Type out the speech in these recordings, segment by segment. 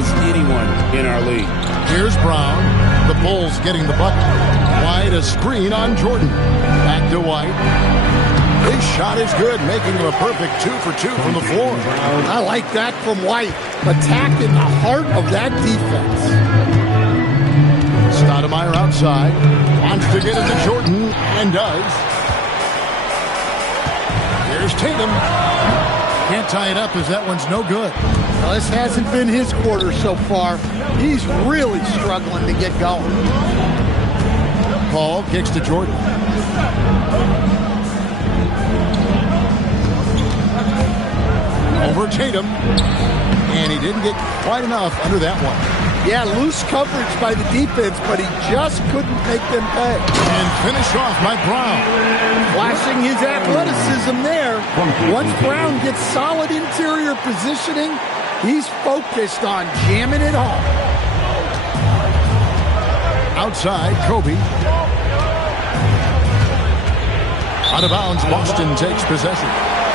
as anyone in our league. Here's Brown. The Bulls getting the bucket. White, a screen on Jordan. Back to White. His shot is good, making him a perfect 2 for 2 from the floor. I like that from White. Attacking the heart of that defense. Stoudemire outside. Wants to get it to Jordan, and does. Here's Tatum. Can't tie it up as that one's no good. Well, this hasn't been his quarter so far. He's really struggling to get going. Paul kicks to Jordan. Over Tatum. And he didn't get quite enough under that one. Yeah, loose coverage by the defense, but he just couldn't make them pay. And finished off by Brown. Flashing his athleticism there. Once Brown gets solid interior positioning, he's focused on jamming it home. Outside, Kobe. Out of bounds, Boston takes possession.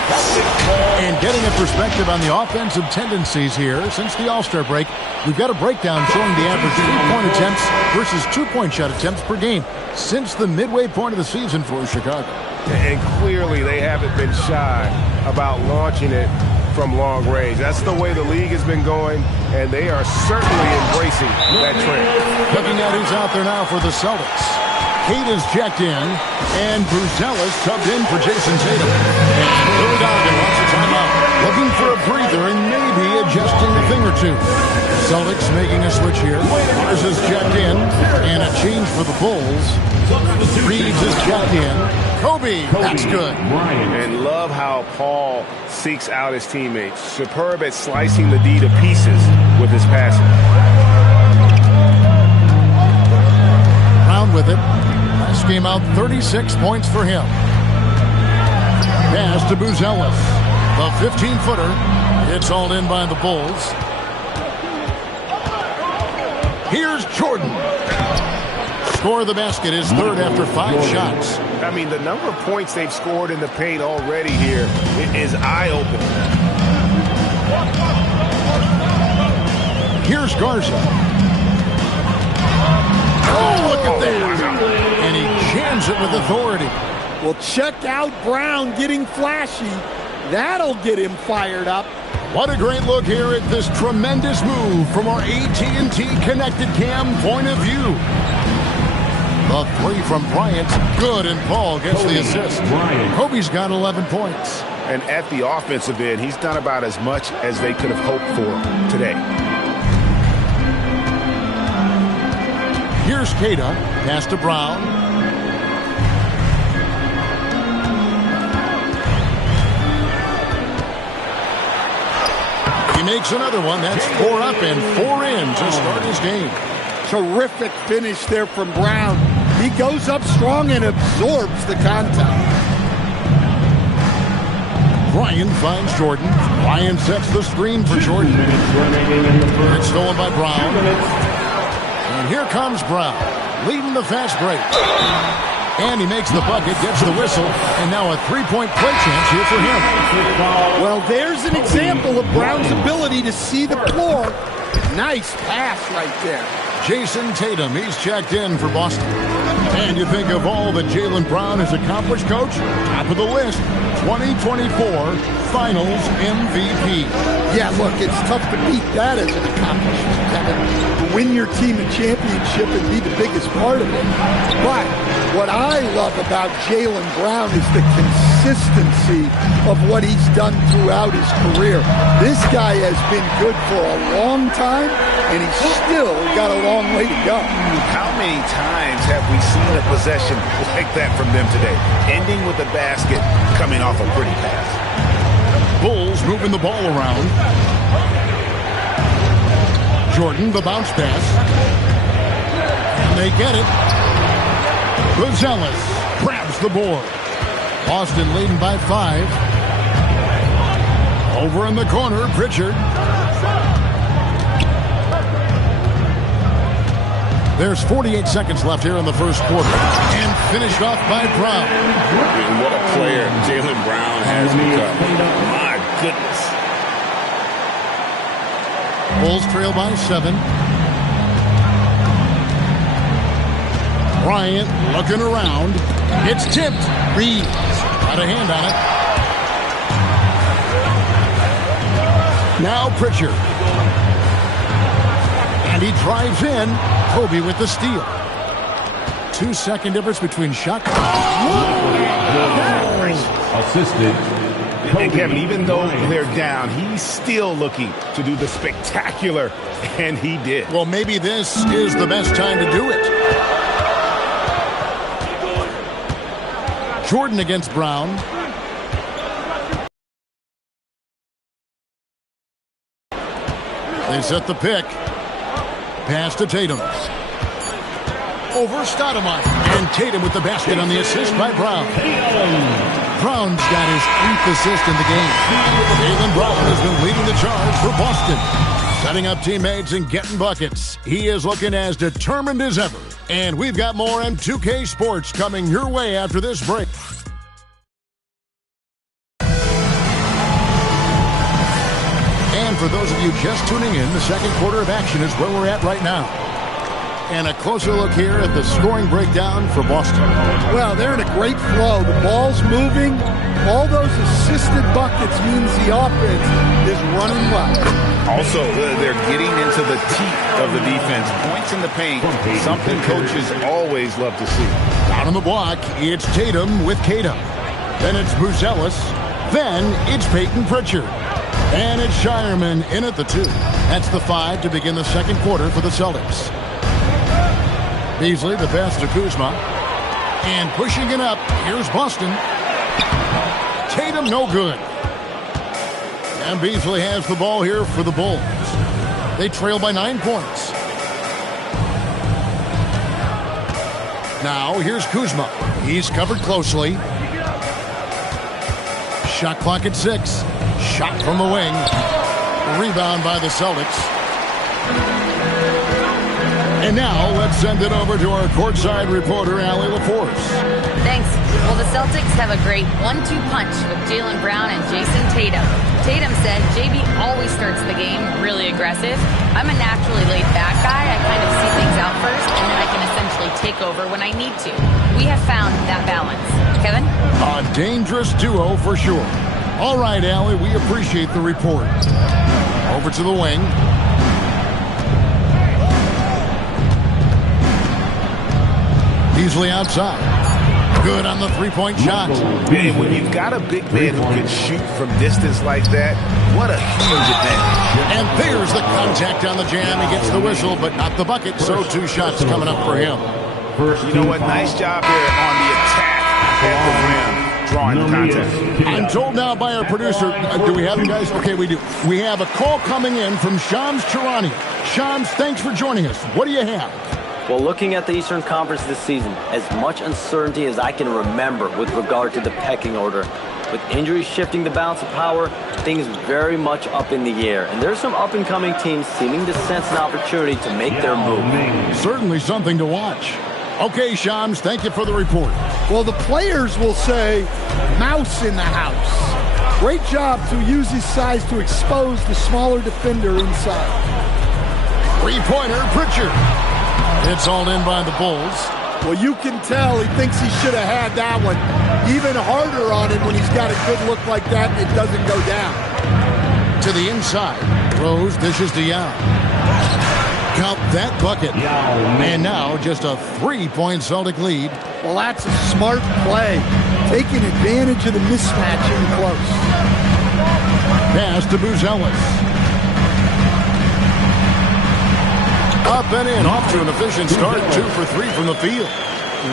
And getting a perspective on the offensive tendencies here since the All-Star break, we've got a breakdown showing the average 3-point attempts versus 2-point shot attempts per game since the midway point of the season for Chicago. And clearly they haven't been shy about launching it from long range. That's the way the league has been going, and they are certainly embracing that trend. Looking at who's out there now for the Celtics. Kate is checked in, and Bruzelis subbed in for Jason Tatum. And Billy Donovan wants a timeout. Looking for a breather and maybe adjusting a thing or two. Celtics making a switch here. Mars is checked in, and a change for the Bulls. Reeves is checked in. Kobe, that's good. And love how Paul seeks out his teammates. Superb at slicing the D to pieces with his passing. Brown with it. Last game out, 36 points for him. Pass to Bruzelis. The 15-footer. It's hauled in by the Bulls. Here's Jordan. Score of the basket is third after 5 shots. I mean, the number of points they've scored in the paint already here is eye-opening. Here's Garza. Oh, look at that. And he jams it with authority. Well, check out Brown getting flashy. That'll get him fired up. What a great look here at this tremendous move from our AT&T Connected Cam point of view. The 3 from Bryant, good, and Paul gets the assist. Kobe's got 11 points. And at the offensive end, he's done about as much as they could have hoped for today. Here's Keita, pass to Brown. He makes another one. That's 4 up and 4 in to start his game. Terrific finish there from Brown. He goes up strong and absorbs the contact. Bryant finds Jordan. Bryant sets the screen for Jordan. It's stolen by Brown. And here comes Brown, leading the fast break. And he makes the bucket, gets the whistle, and now a 3-point play chance here for him. Well, there's an example of Brown's ability to see the floor. Nice pass right there. Jason Tatum, he's checked in for Boston. And you think of all that Jaylen Brown has accomplished, Coach? Top of the list, 2024 Finals MVP. Yeah, look, it's tough to beat that as an accomplishment, Kevin. To win your team a championship and be the biggest part of it. But what I love about Jaylen Brown is the consistency of what he's done throughout his career. This guy has been good for a long time, and he's still got a long way to go. How many times have we seen a possession like that from them today? Ending with a basket, coming off a pretty pass. Bulls moving the ball around. Jordan, the bounce pass. And they get it. Bruzelis grabs the board. Boston leading by 5. Over in the corner, Pritchard. There's 48 seconds left here in the first quarter. And finished off by Brown. And what a player Jaylen Brown has become. My goodness. Bulls trail by 7. Bryant looking around. It's tipped. Reeves got a hand on it. Now Pritchard. And he drives in. Kobe with the steal. 2-second difference between shot. Assisted. And Kevin, even though they're down, he's still looking to do the spectacular, and he did. Well, maybe this is the best time to do it. Jordan against Brown. They set the pick. Pass to Tatum. Over Stoudemire. And Tatum with the basket on the assist by Brown. Brown's got his 8th assist in the game. Jaylen Brown has been leading the charge for Boston. Setting up teammates and getting buckets. He is looking as determined as ever. And we've got more M2K Sports coming your way after this break. And for those of you just tuning in, the second quarter of action is where we're at right now. And a closer look here at the scoring breakdown for Boston. Well, they're in a great flow. The ball's moving. All those assisted buckets means the offense is running well. Also, they're getting into the teeth of the defense. Points in the paint, something coaches always love to see. Down on the block, it's Tatum with Cato. Then it's Buzelis. Then it's Peyton Pritchard. And it's Shireman in at the 2. That's the 5 to begin the second quarter for the Celtics. Beasley, the pass to Kuzma. And pushing it up, here's Boston. Tatum, no good. And Beasley has the ball here for the Bulls. They trail by 9 points. Now, here's Kuzma. He's covered closely. Shot clock at 6. Shot from the wing. Rebound by the Celtics. And now, let's send it over to our courtside reporter, Allie LaForce. Thanks. Well, the Celtics have a great 1-2 punch with Jaylen Brown and Jason Tatum. Tatum said, JB always starts the game really aggressive. I'm a naturally laid-back guy. I kind of see things out first, and then I can essentially take over when I need to. We have found that balance. Kevin? A dangerous duo for sure. All right, Allie, we appreciate the report. Over to the wing. Beasley outside. Good on the three-point shot. Man, when you've got a big man who can shoot from distance like that, what a huge advantage. And there's the contact on the jam. He gets the whistle, but not the bucket, so 2 shots coming up for him. You know what? Nice job here on the attack at the rim, drawing the contact. I'm told now by our producer, do we have it, guys? Okay, we do. We have a call coming in from Shams Charania. Shams, thanks for joining us. What do you have? Well, looking at the Eastern Conference this season, as much uncertainty as I can remember with regard to the pecking order. With injuries shifting the balance of power, things very much up in the air. And there's some up-and-coming teams seeming to sense an opportunity to make their move. Certainly something to watch. Okay, Shams, thank you for the report. Well, the players will say, mouse in the house. Great job to use his size to expose the smaller defender inside. Three-pointer, Pritchard. It's all in by the Bulls. Well, you can tell he thinks he should have had that one. Even harder on him when he's got a good look like that and it doesn't go down. To the inside. Rose dishes to Yao. Count that bucket. And now just a 3-point Celtic lead. Well, that's a smart play. Taking advantage of the mismatch in close. Pass to Buzelis. Up and in, off to an efficient start, 2 for 3 from the field.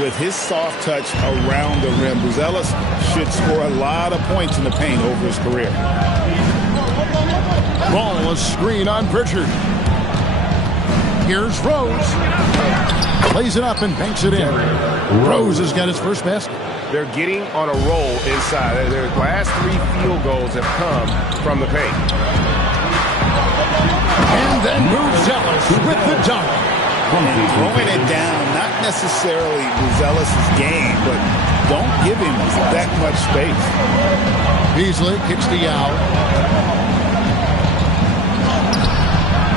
With his soft touch around the rim, Buzelis should score a lot of points in the paint over his career. Ball, a screen on Pritchard. Here's Rose. Plays it up and banks it in. Rose has got his first basket. They're getting on a roll inside. Their last 3 field goals have come from the paint. And then Buzelis with the dunk. Throwing it down, not necessarily Buzelis' game, but don't give him that much space. Beasley kicks to Yao.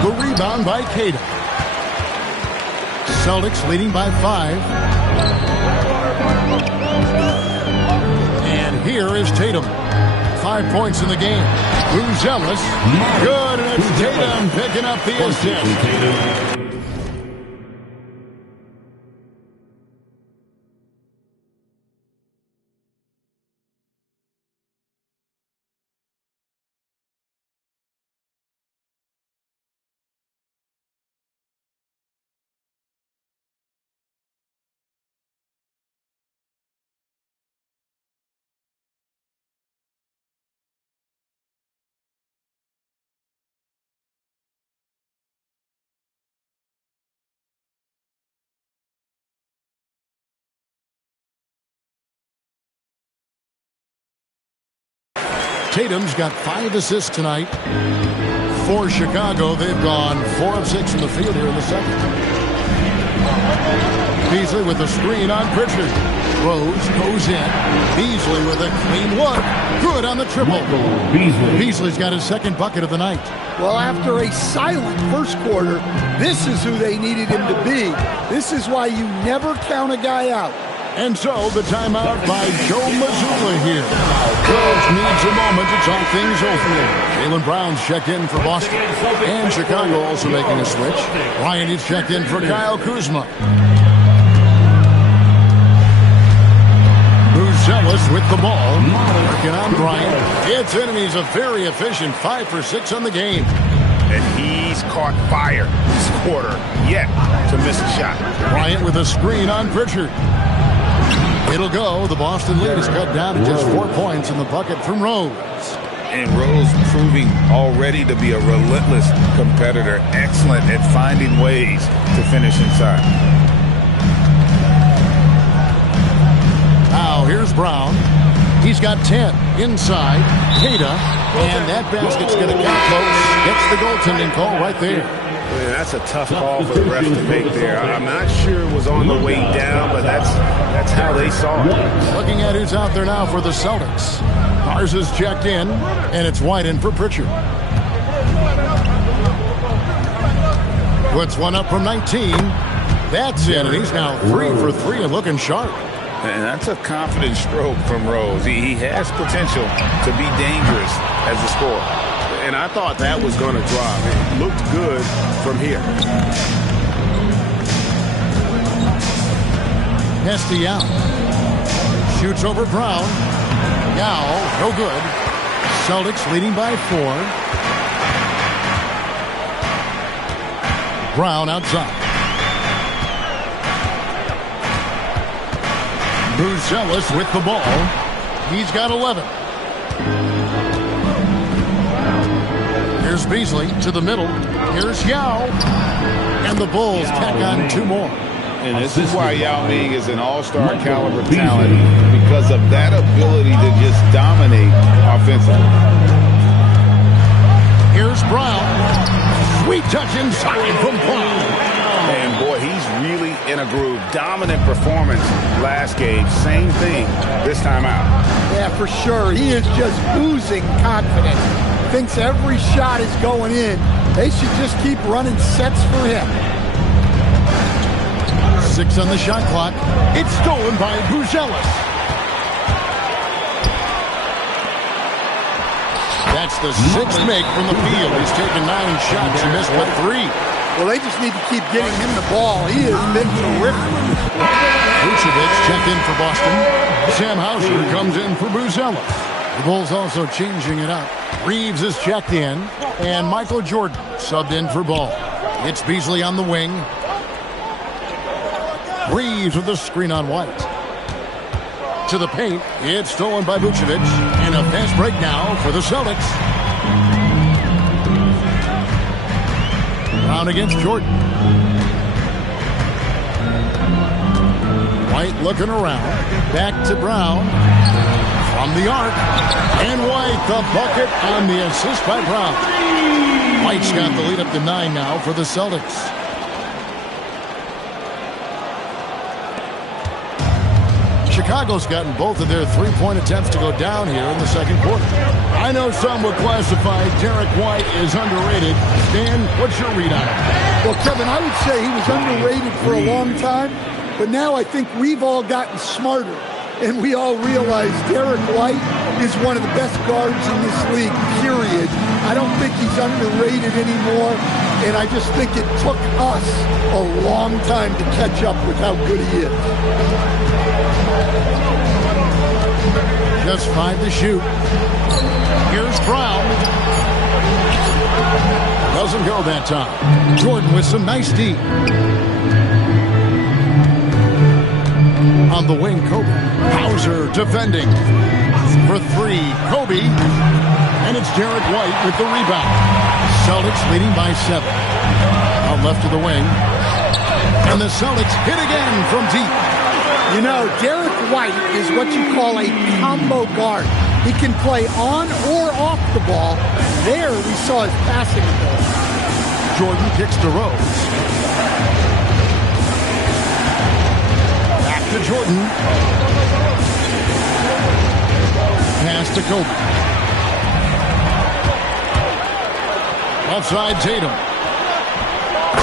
The rebound by Tatum. Celtics leading by 5. And here is Tatum. 5 points in the game. Buzelis, good, and it's Tatum picking up the assist. Tatum's got 5 assists tonight. For Chicago, they've gone 4 of 6 from the field here in the second. Beasley with the screen on Pritchard. Rose goes in. Beasley with a clean look. Good on the triple. Beasley's got his second bucket of the night. Well, after a silent first quarter, this is who they needed him to be. This is why you never count a guy out. And so the timeout by Joe Mazzulla here. Coach needs a moment to talk things over. Jaylen Brown's checked in for Boston. And Chicago also making a switch. Ryan is checked in for Kyle Kuzma. Buzelis with the ball. Working on Bryant. It's in and he's a very efficient 5 for 6 on the game. And he's caught fire this quarter yet to miss a shot. Bryant with a screen on Pritchard. It'll go. The Boston lead is cut down to just 4 points in the bucket from Rose. And Rose proving already to be a relentless competitor. Excellent at finding ways to finish inside. Now here's Brown. He's got 10 inside. Keita. And that basket's going to count, folks. Gets the goaltending call right there. Man, that's a tough call for the ref to make there. I'm not sure it was on the way down, but that's how they saw it. Looking at who's out there now for the Celtics. Mars is checked in, and it's White in for Pritchard. Puts one up from 19. That's it, and he's now 3 for 3 and looking sharp. And that's a confident stroke from Rose. He has potential to be dangerous as a scorer. And I thought that was going to drop. It looked good from here. Hesty out. Shoots over Brown. Now, no good. Celtics leading by 4. Brown outside. Buzelis with the ball. He's got 11. Here's Beasley to the middle. Here's Yao. And the Bulls tack on 2 more. And this is why Yao Ming is an all-star caliber talent, because of that ability to just dominate offensively. Here's Brown. Sweet touch inside from Brown. And boy, he's really in a groove. Dominant performance last game. Same thing this time out. Yeah, for sure. He is just oozing confidence. Thinks every shot is going in. They should just keep running sets for him. 6 on the shot clock. It's stolen by Buzelis. That's the 6th make from the field. He's taken 9 shots. He missed but 3. Well, they just need to keep getting him the ball. He has been terrific. Vucevic checked in for Boston. Sam Hauser comes in for Buzelis. The Bulls also changing it up. Reeves is checked in, and Michael Jordan subbed in for Ball. It's Beasley on the wing. Reeves with the screen on White. To the paint. It's stolen by Vucevic. And a fast break now for the Celtics. Brown against Jordan. White looking around. Back to Brown. From the arc. And White, the bucket on the assist by Brown. White's got the lead up to 9 now for the Celtics. Chicago's gotten both of their three-point attempts to go down here in the second quarter. I know some would classify Derek White as underrated. Stan, what's your read on him? Well, Kevin, I would say he was underrated for a long time, but now I think we've all gotten smarter, and we all realize Derek White is one of the best guards in this league, period. I don't think he's underrated anymore, and I just think it took us a long time to catch up with how good he is. Just 5 to shoot. Here's Brown. Doesn't go that time. Jordan with some nice D. On the wing, Kobe. Hauser defending. For 3, Kobe. And it's Derek White with the rebound. Celtics leading by 7. Out left of the wing. And the Celtics hit again from deep. You know, Derek White is what you call a combo guard. He can play on or off the ball. There we saw his passing ability. Jordan kicks to Rose. Back to Jordan. Pass to Kobe. Outside Tatum.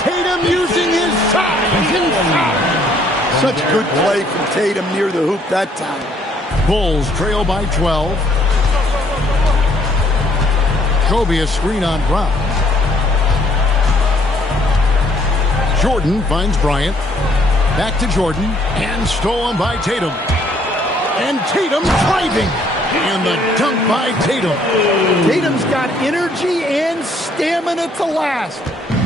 Tatum using his size inside. Such good play from Tatum near the hoop that time. Bulls trail by 12. Kobe a screen on Brown. Jordan finds Bryant. Back to Jordan. And stolen by Tatum. And Tatum driving. And the dunk by Tatum. Tatum's got energy and stamina to last.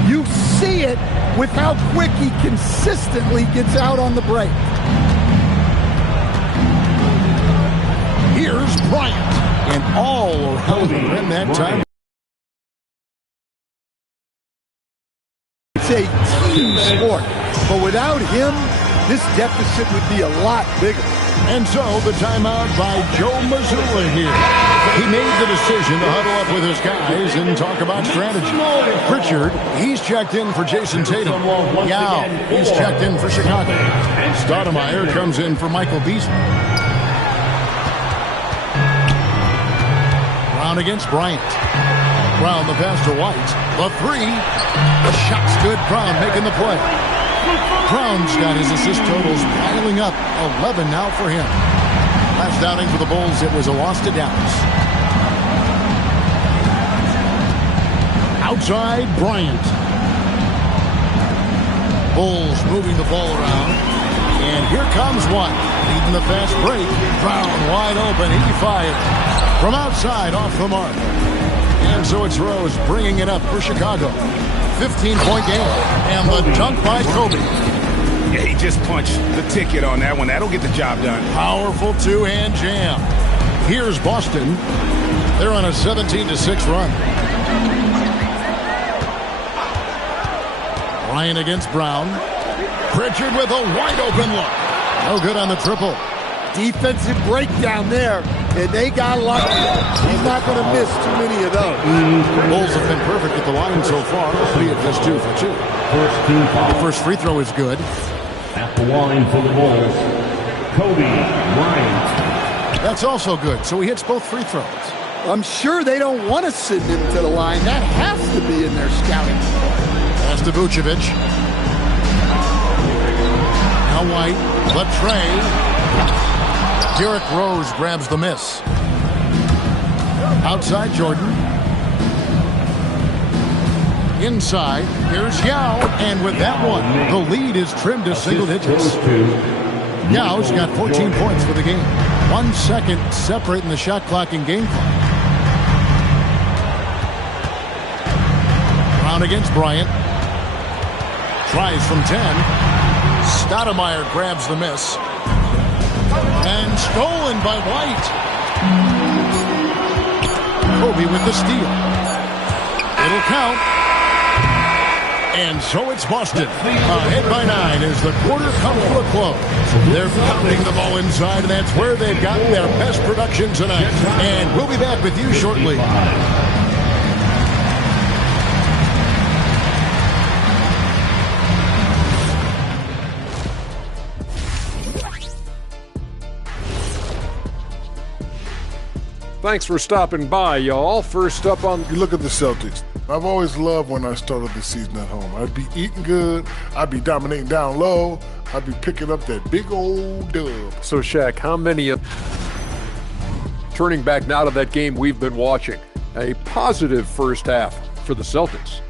You see it with how quick he consistently gets out on the break. Here's Bryant. And all around the rim that time. It's a team sport. But without him, this deficit would be a lot bigger. And so the timeout by Joe Mazzulla here. He made the decision to huddle up with his guys and talk about strategy. Pritchard, he's checked in for Jason Tatum. Yao, he's checked in for Chicago. Stoudemire comes in for Michael Beasley. Brown against Bryant. Brown the pass to White. The 3. The shot's good. Brown making the play. Brown's got his assist totals piling up. 11 now for him. Last outing for the Bulls, it was a loss to Dallas. Outside, Bryant. Bulls moving the ball around. And here comes one. Leading the fast break. Brown wide open. He fired. From outside, off the mark. And so it's Rose bringing it up for Chicago. 15-point game. And the dunk by Kobe. Yeah, he just punched the ticket on that one. That'll get the job done. Powerful two-hand jam. Here's Boston. They're on a 17-6 run. Ryan against Brown. Pritchard with a wide-open look. No good on the triple. Defensive breakdown there, and they got lucky. He's not going to miss too many of those. Bulls have been perfect at the line so far, albeit just 2 for 2. The first free throw is good. At the line for the Bulls, Kobe Bryant. That's also good, so he hits both free throws. I'm sure they don't want to send him to the line. That has to be in their scouting report. Pass to Vucevic. Now White, but Trey. Derrick Rose grabs the miss. Outside Jordan. Inside, here's Yao, and with that one, the lead is trimmed to single digits. Yao's got 14 points for the game. 1 second separating the shot clock and game clock. Brown against Bryant. Tries from 10. Stoudemire grabs the miss. And stolen by White. Kobe with the steal. It'll count. And so it's Boston. Ahead by 9 as the quarter comes to a close. They're pounding the ball inside, and that's where they've gotten their best production tonight. And we'll be back with you shortly. Thanks for stopping by, y'all. First up on... You look at the Celtics. I've always loved when I started the season at home. I'd be eating good. I'd be dominating down low. I'd be picking up that big old dub. So, Shaq, how many of... Turning back now to that game we've been watching, a positive first half for the Celtics.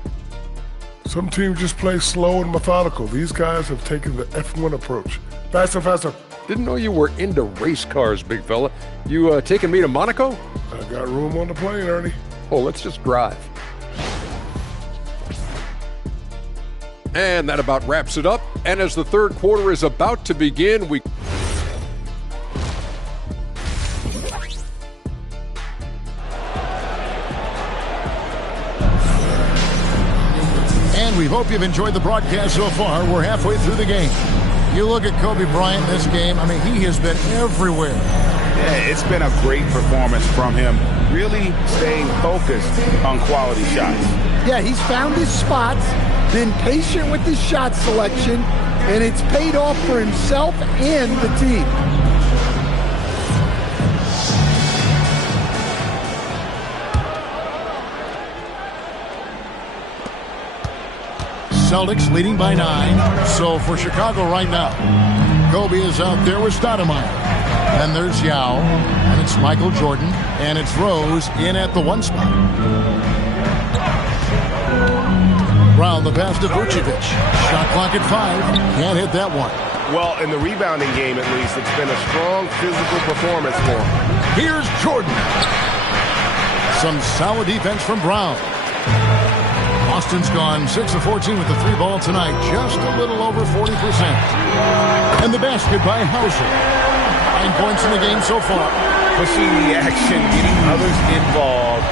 Some teams just play slow and methodical. These guys have taken the F1 approach. Faster, faster. Didn't know you were into race cars, big fella. You taking me to Monaco? I got room on the plane, Ernie. Oh, let's just drive. And that about wraps it up. And as the third quarter is about to begin, we... And we hope you've enjoyed the broadcast so far. We're halfway through the game. You look at Kobe Bryant in this game, I mean, he has been everywhere. Yeah, it's been a great performance from him, really staying focused on quality shots. Yeah, he's found his spots, been patient with his shot selection, and it's paid off for himself and the team. Celtics leading by 9. So for Chicago right now, Kobe is out there with Stoudemire. And there's Yao. And it's Michael Jordan. And it's Rose in at the 1 spot. Brown the pass to Vucevic. Shot clock at 5. Can't hit that one. Well, in the rebounding game at least, it's been a strong physical performance for him. Here's Jordan. Some solid defense from Brown. Austin's gone 6 of 14 with the 3 ball tonight, just a little over 40%. And the basket by Hauser. 9 points in the game so far. Pushing the action, getting others involved.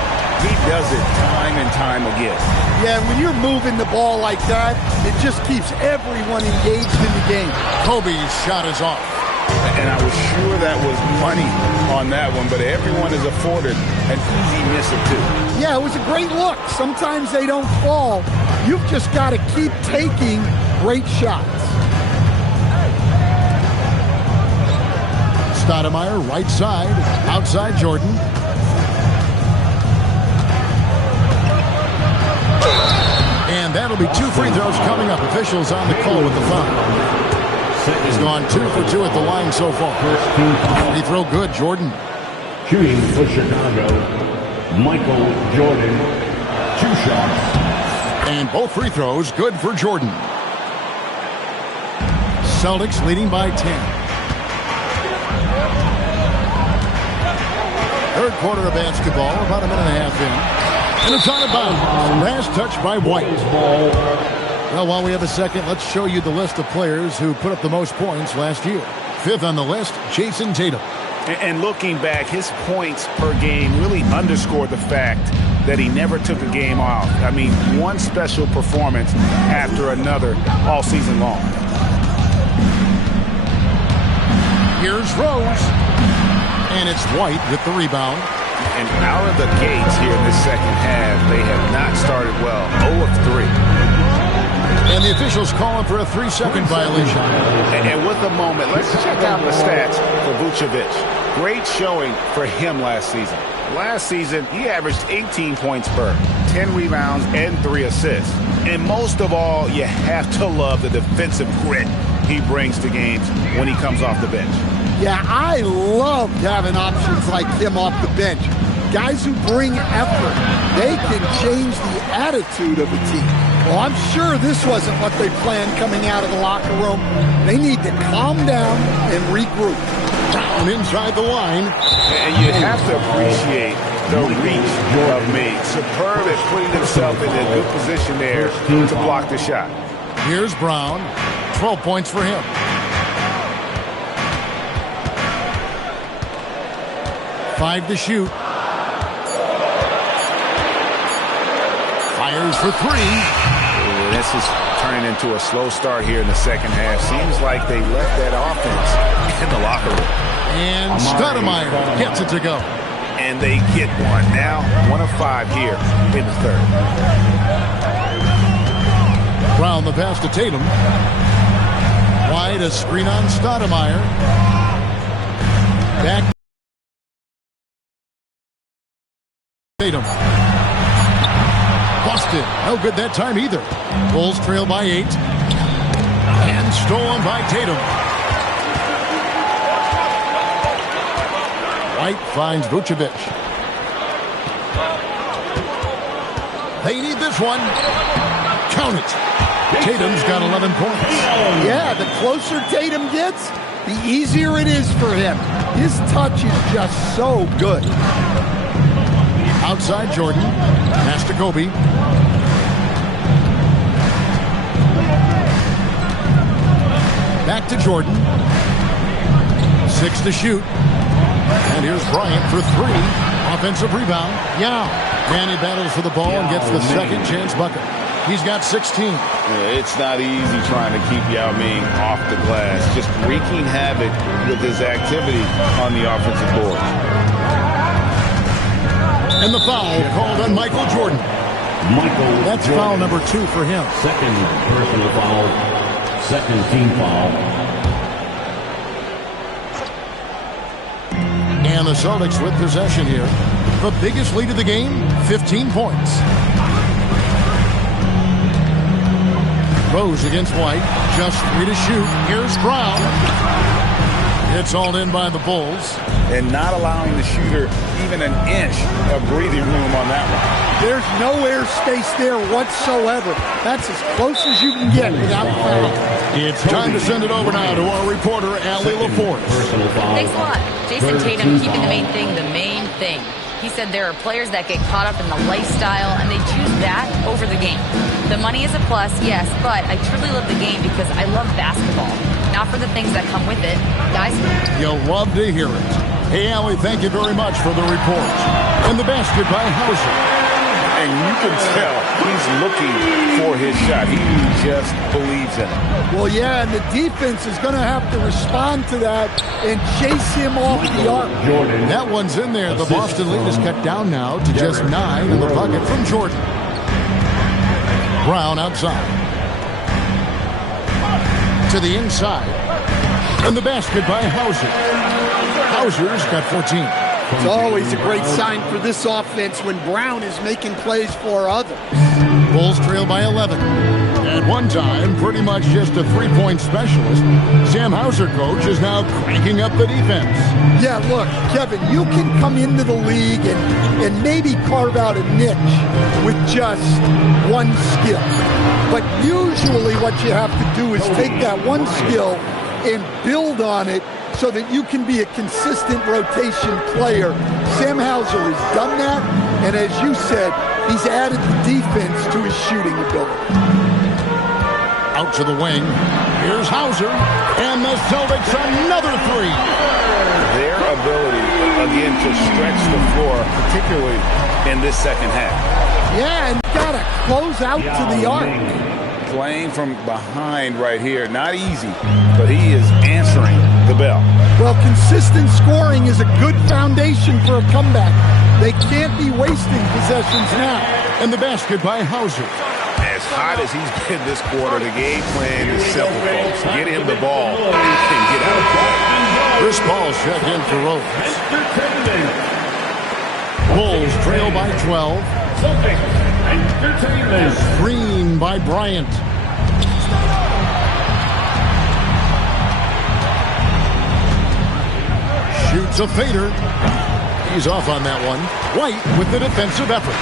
He does it time and time again. Yeah, when you're moving the ball like that, it just keeps everyone engaged in the game. Kobe's shot is off. And I was sure that was money on that one, but everyone is afforded an easy miss or two. Yeah, it was a great look. Sometimes they don't fall. You've just got to keep taking great shots. Stoudemire, right side, outside Jordan. And that'll be 2 free throws coming up. Officials on the call with the foul. He's gone 2 for 2 at the line so far. Free throw good, Jordan. Shooting for Chicago, Michael Jordan. 2 shots. And both free throws good for Jordan. Celtics leading by 10. Third quarter of basketball, about a minute and a half in. And it's on a bounce. Last touch by White. Well, while we have a second, let's show you the list of players who put up the most points last year. 5th on the list, Jason Tatum. And looking back, his points per game really underscored the fact that he never took a game off. I mean, one special performance after another all season long. Here's Rose. And it's White with the rebound. And out of the gates here in this second half, they have not started well. 0 of 3. And the officials calling for a 3-second violation. And with a moment, let's check out the stats for Vucevic. Great showing for him last season. Last season, he averaged 18 points per, 10 rebounds, and 3 assists. And most of all, you have to love the defensive grit he brings to games when he comes off the bench. Yeah, I loved having options like him off the bench. Guys who bring effort. They can change the attitude of a team. Well, I'm sure this wasn't what they planned coming out of the locker room. They need to calm down and regroup. Down inside the line. And you have to appreciate the reach of me. Superb at putting himself in a good position there to block the shot. Here's Brown. 12 points for him. Five to shoot. Fires for 3. This is turning into a slow start here in the second half. Seems like they left that offense in the locker room. And Stoudemire gets it to go. And they get one. Now 1 of 5 here in the third. Brown the pass to Tatum. Wide, a screen on Stoudemire. Back. Tatum. Busted. No good that time either. Bulls trail by 8. And stolen by Tatum. White finds Vucevic. They need this one. Count it. Tatum's got 11 points. Yeah, the closer Tatum gets, the easier it is for him. His touch is just so good. Outside Jordan. Pass to Kobe. Back to Jordan. 6 to shoot. And here's Bryant for 3. Offensive rebound. Yeah. Danny battles for the ball and gets the second chance bucket. He's got 16. Yeah, it's not easy trying to keep Yao Ming off the glass. Just wreaking havoc with his activity on the offensive board. And the foul called on Michael Jordan. That's foul number 2 for him. Second personal foul. Second team foul. And the Celtics with possession here. The biggest lead of the game, 15 points. Rose against White. Just 3 to shoot. Here's Brown. It's all in by the Bulls. And not allowing the shooter even an inch of breathing room on that one. There's no air space there whatsoever. That's as close as you can get without foul. It's time to send it over now to our reporter, Allie LaForce. Thanks a lot. Jason Tatum keeping the main thing. He said there are players that get caught up in the lifestyle and they choose that over the game. The money is a plus, yes, but I truly love the game because I love basketball, not for the things that come with it. Guys? You'll love to hear it. Hey, Allie, thank you very much for the report. And the basket by Hauser. And you can tell he's looking for his shot. He just believes in it. Well, yeah, and the defense is going to have to respond to that and chase him off the arc. That one's in there. The Boston lead is cut down now to just 9 in the bucket from Jordan. Brown outside. To the inside. And the basket by Hauser. Hauser's got 14. It's always a great sign for this offense when Brown is making plays for others. Bulls trail by 11. At one time, pretty much just a three-point specialist, Sam Hauser, coach, is now cranking up the defense. Yeah, look, Kevin, you can come into the league and maybe carve out a niche with just one skill. But usually what you have to do is take that one skill and build on it so that you can be a consistent rotation player. Sam Hauser has done that, and as you said, he's added the defense to his shooting ability. Out to the wing. Here's Hauser, and the Celtics another 3. Their ability, again, to stretch the floor, particularly in this second half. Yeah, and got to close out to the arc. Playing from behind right here. Not easy, but he is answering the bell. Well, consistent scoring is a good foundation for a comeback. They can't be wasting possessions now. And the basket by Hauser. As hot as he's been this quarter, the game plan is simple, folks. Get him the ball and get out of play. Chris Paul's check in for Rose. Bulls trail by 12. Screen by Bryant. Shoots a fader. He's off on that one. White with the defensive effort.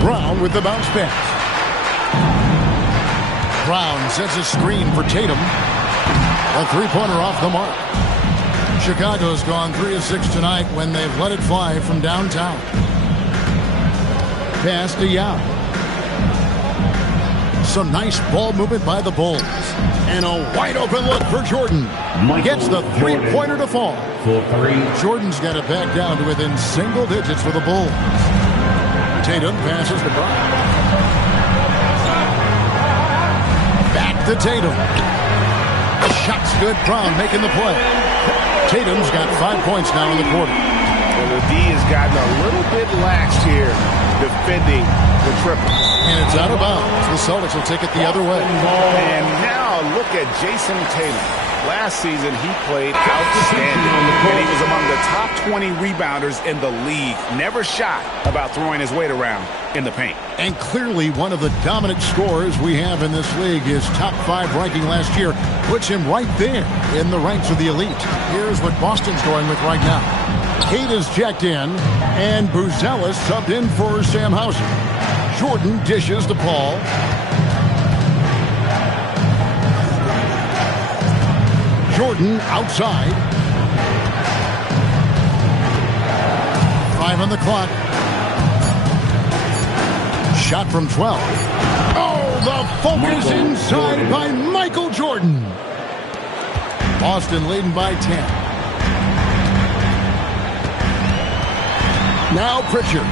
Brown with the bounce pass. Brown sets a screen for Tatum. A three-pointer off the mark. Chicago's gone 3 of 6 tonight when they've let it fly from downtown. Pass to Yao. Some nice ball movement by the Bulls. And a wide open look for Jordan. Gets the three-pointer to fall. Jordan's got it back down to within single digits for the Bulls. Tatum passes to Brown. Back to Tatum. Shot's good. Brown making the play. Tatum's got 5 points now in the quarter. Well, the D has gotten a little bit lax here defending the triple. And it's It's out of bounds. The Celtics will take it the other way. And now look at Jason Tatum. Last season, he played outstanding, and he was among the top 20 rebounders in the league. Never shy about throwing his weight around in the paint. And clearly one of the dominant scorers we have in this league. His top 5 ranking last year puts him right there in the ranks of the elite. Here's what Boston's going with right now. Kate is checked in, and Buzelis subbed in for Sam Hauser. Jordan dishes to Paul. Jordan outside. 5 on the clock. Shot from 12. Oh, the focus inside by Michael Jordan. Boston leading by 10. Now Pritchard.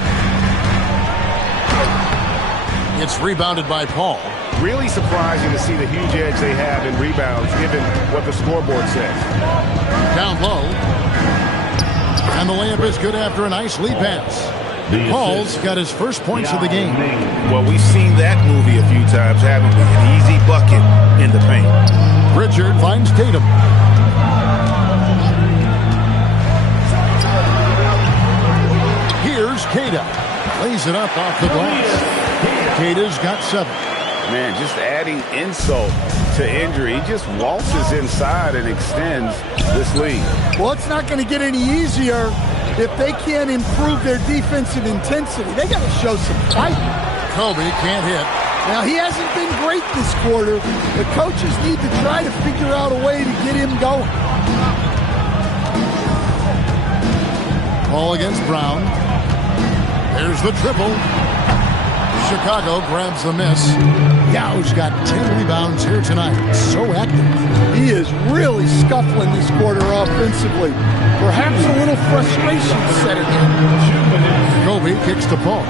It's rebounded by Paul. Really surprising to see the huge edge they have in rebounds, given what the scoreboard says. Down low. And the layup is good after a nice lead pass. Paul's got his first points of the game. Well, we've seen that movie a few times, haven't we? An easy bucket in the paint. Pritchard finds Tatum. Here's Queta. Lays it up off the glass. Queta's got 7. Man, just adding insult to injury. He just waltzes inside and extends this lead. Well, it's not going to get any easier if they can't improve their defensive intensity. They got to show some fight. Kobe can't hit. Now, he hasn't been great this quarter. The coaches need to try to figure out a way to get him going. Ball against Brown. There's the triple. Chicago grabs the miss. Yao's got 10 rebounds here tonight. So active. He is really scuffling this quarter offensively. Perhaps a little frustration setting in. Kobe kicks to Paul.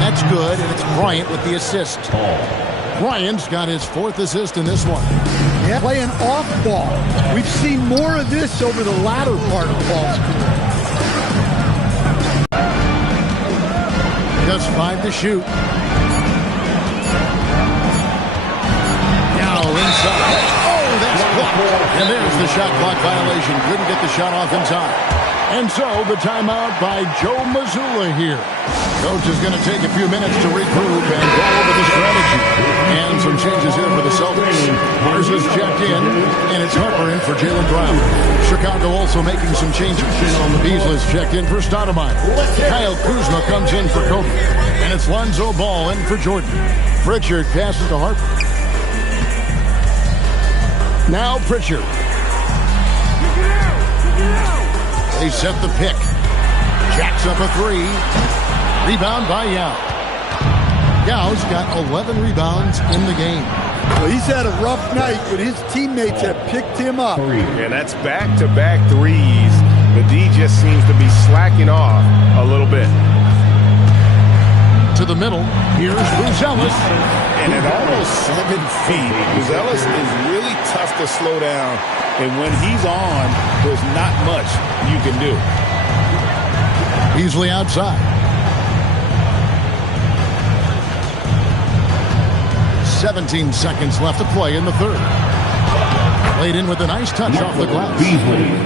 That's good, and it's Bryant with the assist. Bryant's got his 4th assist in this one. Yeah, playing off ball. We've seen more of this over the latter part of Paul's career. Just 5 to shoot. Now inside. Oh, that's blocked. And there's the shot clock violation. Couldn't get the shot off in time. And so the timeout by Joe Mazzulla here. Coach is going to take a few minutes to regroup and go over the strategy. And some changes here for the Celtics. Mars is checked in, and it's Harper in for Jaylen Brown. Chicago also making some changes. Beasley's checked in for Stoudemire. Kyle Kuzma comes in for Kobe. And it's Lonzo Ball in for Jordan. Pritchard passes to Harper. Now Pritchard. They set the pick. Jacks up a 3. Rebound by Yao. Yao's got 11 rebounds in the game. Well, he's had a rough night, but his teammates have picked him up. And that's back-to-back threes. The D just seems to be slacking off a little bit. To the middle, here's Buzelis. And at almost 7 feet, Buzelis is really tough to slow down. And when he's on, there's not much you can do. Beasley outside. 17 seconds left to play in the 3rd. Played in with a nice touch off the glass.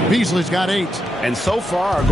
Beasley's got 8. And so far,